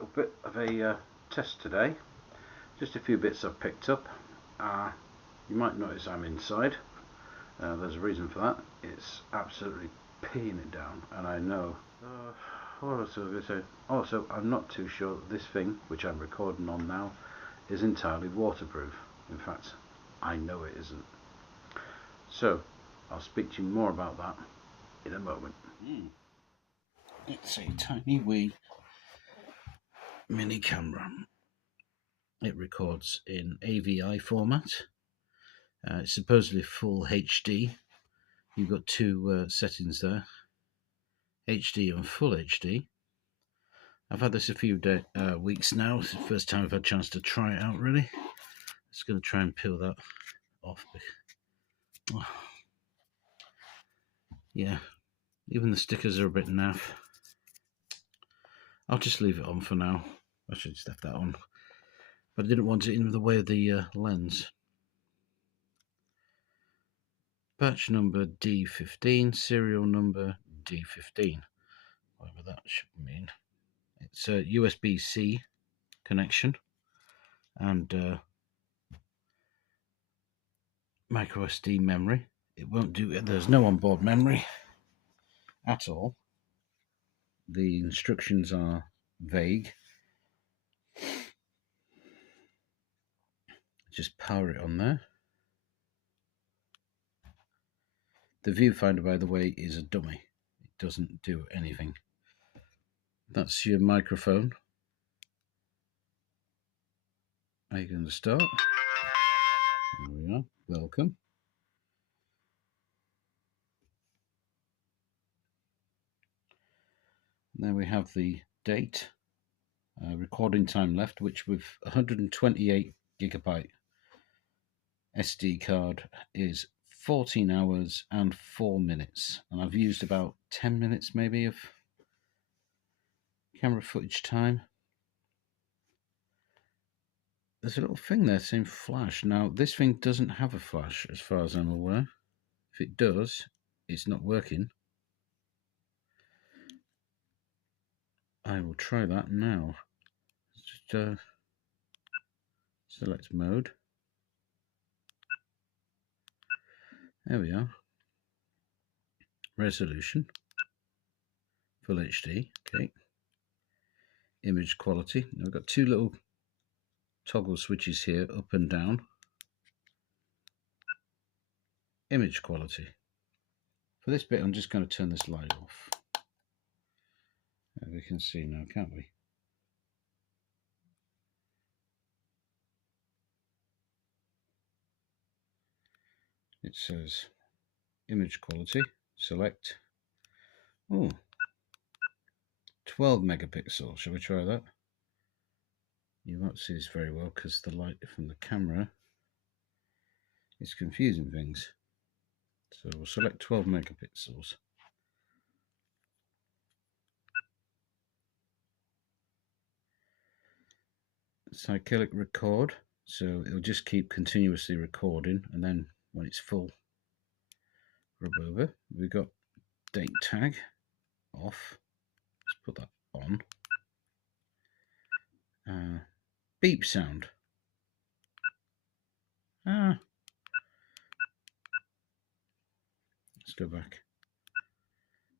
little bit of a test today. Just a few bits I've picked up. You might notice I'm inside. There's a reason for that. It's absolutely peeing it down, and I know. What else was I going to say? Also, I'm not too sure that this thing, which I'm recording on now, is entirely waterproof. In fact, I know it isn't. So, I'll speak to you more about that in a moment. It's a tiny wee mini camera. It records in AVI format. It's supposedly full HD. You've got two settings there, HD and full HD. I've had this a few weeks now. It's the first time I've had a chance to try it out, really. Just going to try and peel that off. Oh. Yeah, even the stickers are a bit naff. I'll just leave it on for now. I should just have that on. But I didn't want it in the way of the lens. Batch number D15, serial number D15, whatever that should mean. It's a USB-C connection and micro SD memory. It won't do it. There's no onboard memory at all. The instructions are vague. Just power it on there. The viewfinder, by the way, is a dummy. It doesn't do anything. That's your microphone. Are you going to start? There we are. Welcome. There we have the date, recording time left, which with 128 gigabyte SD card is 14 hours and 4 minutes. And I've used about 10 minutes maybe of camera footage time. There's a little thing there saying flash. Now, this thing doesn't have a flash as far as I'm aware. If it does, it's not working. I will try that now. Just select mode. There we are. Resolution. Full HD. Okay. Image quality. Now I've got two little toggle switches here, up and down. Image quality. For this bit, I'm just going to turn this light off. We can see now, can't we? It says image quality, select. Oh, 12 megapixel. Shall we try that? You won't see this very well because the light from the camera is confusing things. So we'll select 12 megapixels. Cyclic record, so it'll just keep continuously recording, and then when it's full, rub over. We've got date tag off. Let's put that on. Beep sound. Let's go back.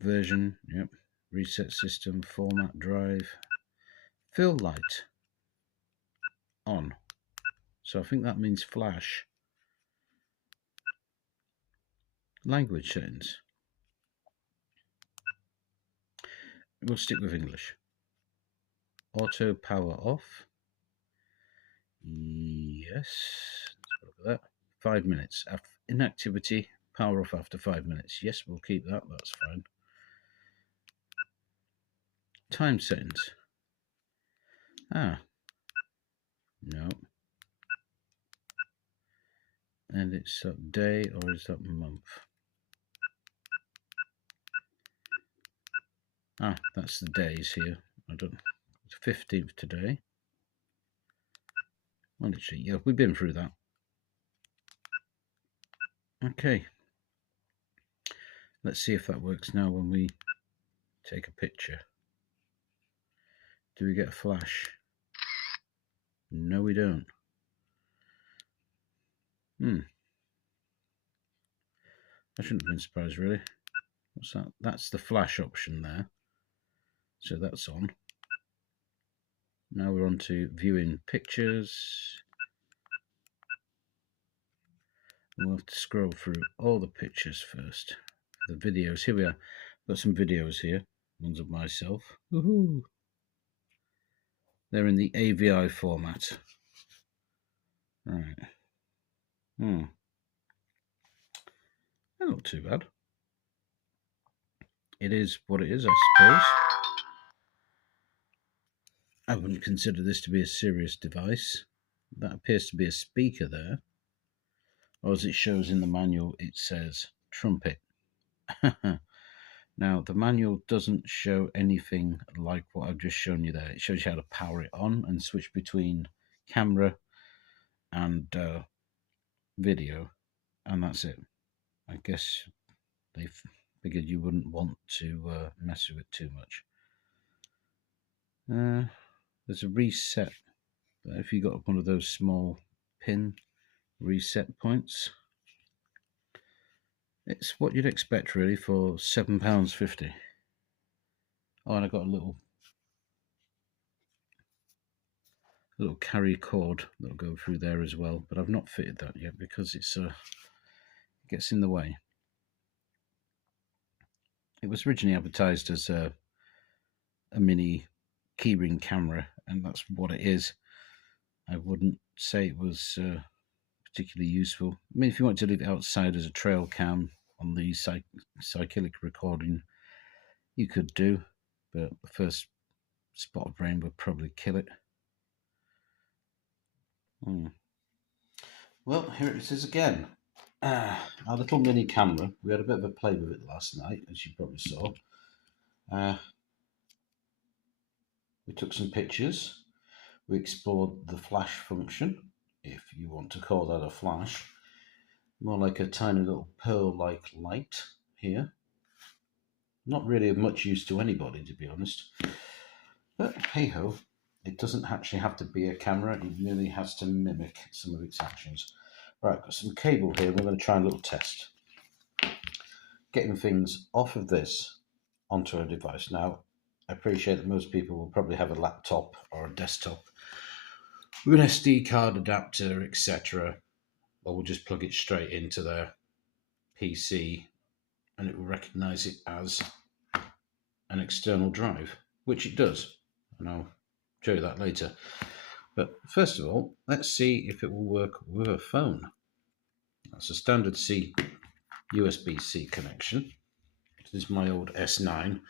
Version, yep. Reset system, format, drive. Fill light on. So I think that means flash. Language settings. We'll stick with English. Auto power off. Yes. Let's look at that. 5 minutes. Inactivity. Power off after 5 minutes. Yes, we'll keep that. That's fine. Time settings. No. And it's that day, or is that month? That's the days here. I don't know. It's 15th today. Well, literally, yeah, we've been through that. Okay. Let's see if that works now when we take a picture. Do we get a flash? No, we don't. I shouldn't have been surprised, really. What's that? That's the flash option there. So that's on. Now we're on to viewing pictures. We'll have to scroll through all the pictures first. The videos. Here we are. Got some videos here. Ones of myself. Woohoo! They're in the AVI format. Right. They're not too bad. It is what it is, I suppose. I wouldn't consider this to be a serious device. That appears to be a speaker there. Or as it shows in the manual, it says trumpet. Now, the manual doesn't show anything like what I've just shown you there. It shows you how to power it on and switch between camera and video, and that's it. I guess they figured you wouldn't want to mess with it too much. There's a reset. If you got one of those small pin reset points, it's what you'd expect really for £7.50. Oh, and I got a little carry cord that'll go through there as well, but I've not fitted that yet because it gets in the way. It was originally advertised as a mini keyring camera, and that's what it is. I wouldn't say it was particularly useful. I mean, if you want to leave it outside as a trail cam on the cyclic recording, you could do, but the first spot of rain would probably kill it. Well, here it is again. Our little mini camera. We had a bit of a play with it last night, as you probably saw. We took some pictures. We explored the flash function, if you want to call that a flash. More like a tiny little pearl-like light here. Not really of much use to anybody, to be honest. But hey-ho, it doesn't actually have to be a camera. It merely has to mimic some of its actions. Right, got some cable here. We're going to try a little test. Getting things off of this onto a device. Now, I appreciate that most people will probably have a laptop or a desktop with an SD card adapter, etc. Or we'll just plug it straight into their PC and it will recognize it as an external drive, which it does. And I'll show you that later. But first of all, let's see if it will work with a phone. That's a standard C USB-C connection. This is my old S9.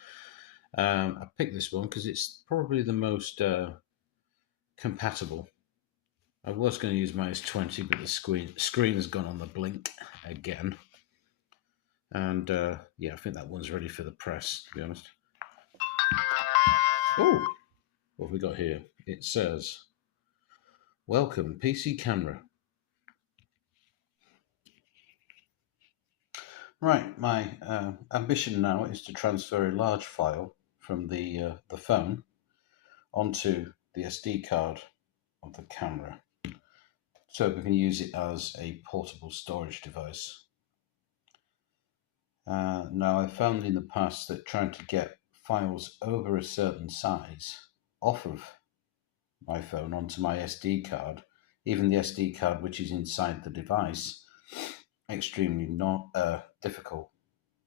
I picked this one because it's probably the most compatible. I was going to use my S20, but the screen has gone on the blink again. And yeah, I think that one's ready for the press, to be honest. Oh, what have we got here? It says, "Welcome, PC camera." Right, my ambition now is to transfer a large file from the phone onto the SD card of the camera, so we can use it as a portable storage device. Now, I've found in the past that trying to get files over a certain size off of my phone onto my SD card, even the SD card which is inside the device, extremely not difficult.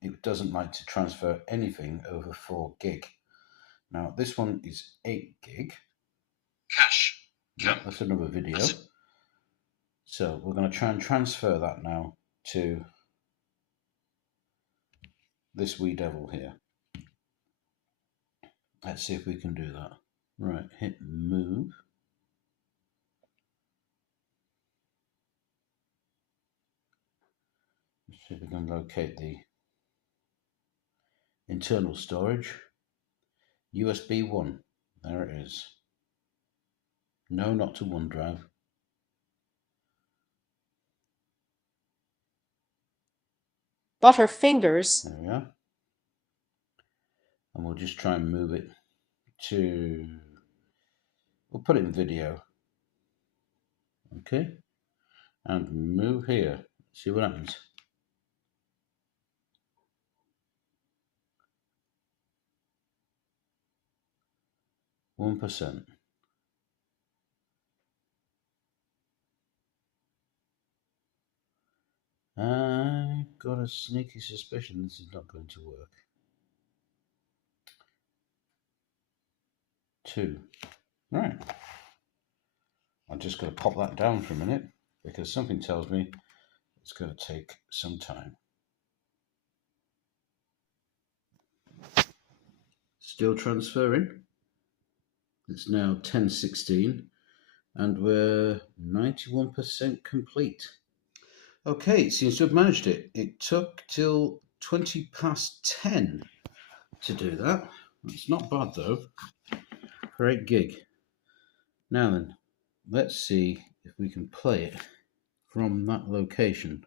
It doesn't like to transfer anything over 4 gig. Now, this one is 8 gig. Cache. Yeah, that's another video. So we're going to try and transfer that now to this wee devil here. Let's see if we can do that. Right, hit move. Let's see if we can locate the internal storage. USB 1. There it is. No, not to OneDrive. Butterfingers. There we are. And we'll just try and move it to We'll put it in video. Okay, and move here. See what happens. %. I've got a sneaky suspicion this is not going to work. 2. Right. I'm just going to pop that down for a minute because something tells me it's going to take some time. Still transferring. It's now 10:16 and we're 91% complete. Okay, it seems to have managed it. It took till 10:20 to do that. It's not bad though. For 8 gig. Now then, let's see if we can play it from that location.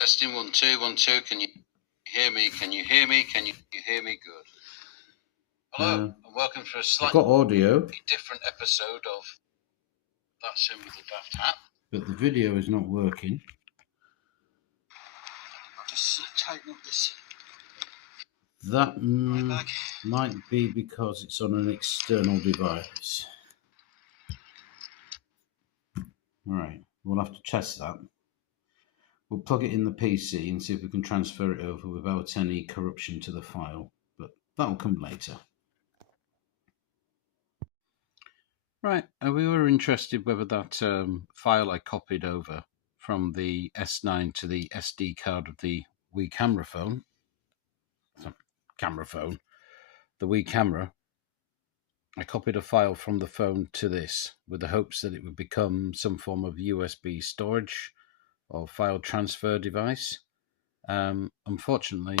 Testing 1 2 1 2. Can you hear me? Can you hear me? Can you hear me? Good. Hello and welcome to a slightly different episode of That's Him with the Daft Hat. But the video is not working. I'll just tighten up this. That might be because it's on an external device. Alright, we'll have to test that. We'll plug it in the PC and see if we can transfer it over without any corruption to the file, but that'll come later. Right, we were interested whether that file I copied over from the S9 to the SD card of the Wii camera phone, the Wii camera, I copied a file from the phone to this with the hopes that it would become some form of USB storage or file transfer device. Unfortunately,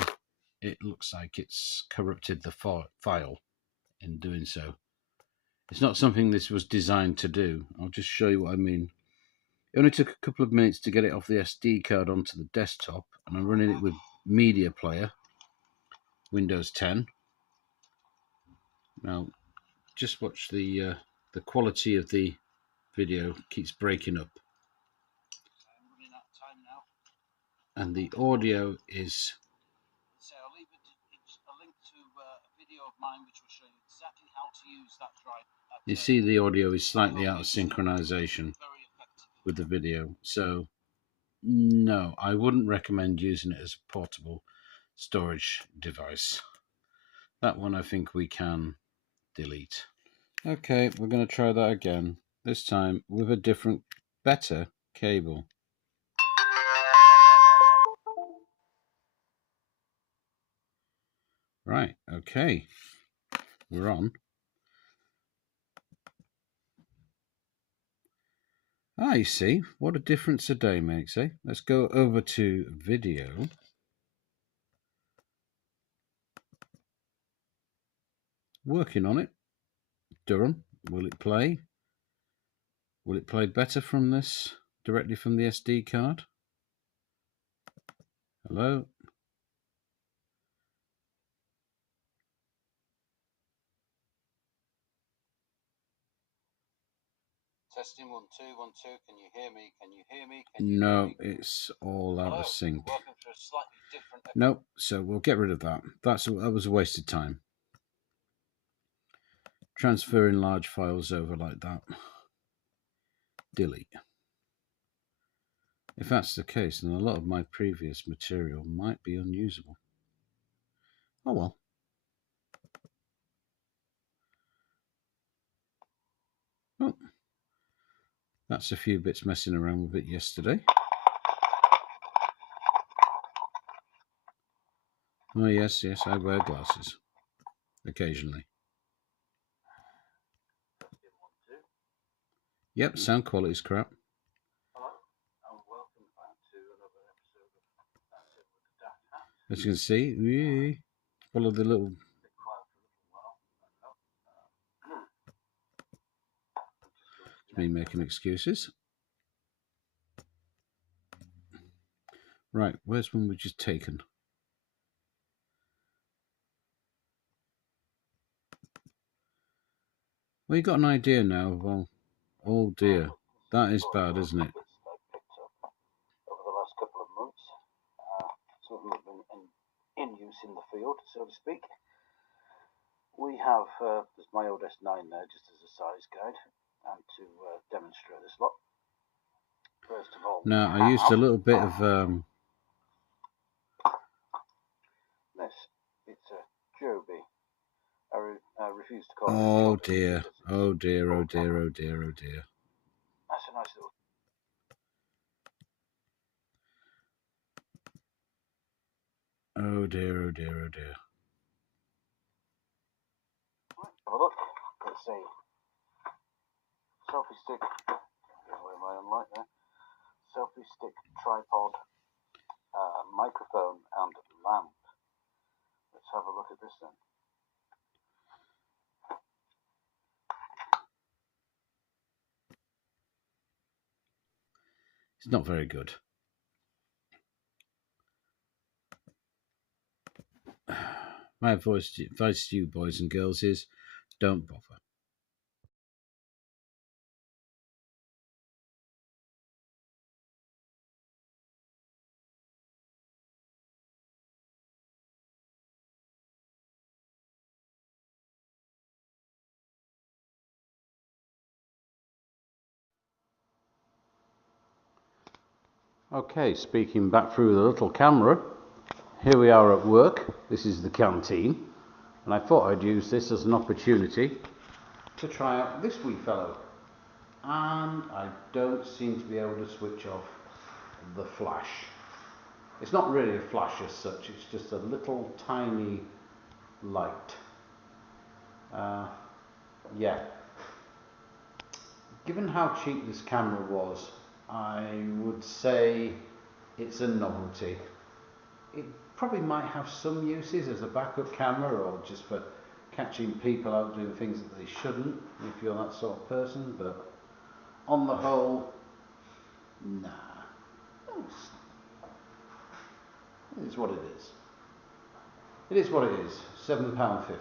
it looks like it's corrupted the file in doing so. It's not something this was designed to do. I'll just show you what I mean. It only took a couple of minutes to get it off the SD card onto the desktop, and I'm running it with Media Player, Windows 10. Now, just watch the quality of the video keeps breaking up. And the audio is... So I'll leave a link to a video of mine which will show you exactly how to use that drive. You see the audio is slightly out of synchronization with the video. So, no, I wouldn't recommend using it as a portable storage device. That one I think we can delete. Okay, we're going to try that again. This time with a different, better cable. Right, okay. We're on. Ah, you see, what a difference a day makes, eh? Let's go over to video. Working on it. Durham, will it play? Will it play better from this, directly from the SD card? Hello? Testing 1 2 1 2. Can you hear me? Can you hear me? No, it's all out of sync. Welcome to a slightly different episode. Nope, so we'll get rid of that. That was a waste of time. Transferring large files over like that. Delete. If that's the case, then a lot of my previous material might be unusable. Oh well. Oh, that's a few bits messing around with it yesterday. Oh yes, I wear glasses. Occasionally. Yep, sound quality's crap. Hello, and welcome back to another episode of That's It with the Daft Hat. As you can see, follow the little... It's me making excuses. Right, where's one we've just taken? Well, you got an idea now. Well, oh dear, that is bad, isn't it? Over the last couple of months, some of them have been in use in the field, so to speak. We have, there's my old S9 there, just as a size guide, and to demonstrate this lot. First of all, now I used a little bit of this. It's a Joby. I refuse to call it. Oh dear, oh dear, oh dear, oh dear, oh dear. That's a nice little. Oh dear, oh dear, oh dear. Right, have a look. Let's see. Selfie stick. Where am I on light there? Selfie stick, tripod, microphone, and lamp. Let's have a look at this then. It's not very good. My advice to you boys and girls is don't bother. Okay, speaking back through the little camera, here we are at work. This is the canteen, and I thought I'd use this as an opportunity to try out this wee fellow. And I don't seem to be able to switch off the flash. It's not really a flash as such, it's just a little tiny light. Yeah. Given how cheap this camera was, I would say it's a novelty. It probably might have some uses as a backup camera or just for catching people out doing things that they shouldn't, if you're that sort of person, but on the whole, nah. It is what it is. It is what it is. £7.50.